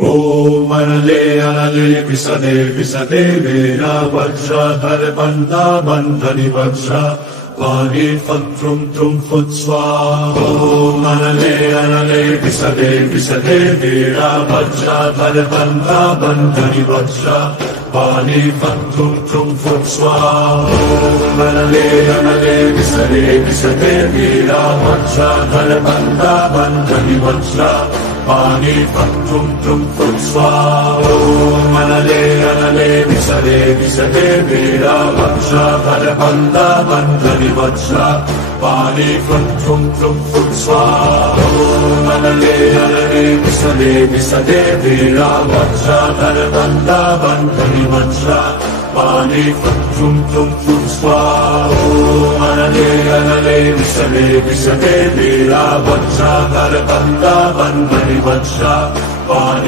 ॐ अनले अनले विसदे विसदे वीरवज्रधर बन्धा बन्धनि वज्र वाणी फत्रुं त्रुं फुत् स्वाहा। ॐ अनले अनले विसदे विसदे वीरवज्रधर बन्धा बन्धनि वज्र वाणी फत्रुं त्रुं फुत् स्वाहा। ॐ अनले अनले विसदे विसदे वीरवज्रधर बन्धा बन्धनि वज्र वाणी फत्रुं त्रुं फुत् स्वाहा। ॐ अनले अनले विसदे विसदे वीरवज्रधर बन्धा बन्धनि वज्र वाणी फत्रुं त्रुं फुत् स्वाहा। ॐ अनले अनले विसदे विसदे वीरवज्रधर बन्धा बन्धनि वज्र वाणी फत्रुं त्रुं फुत् स्वाहा। ॐ अनले अनले विसदे विसदे वीरवज्रधर बन्धा बन्धनि वज्र वाणी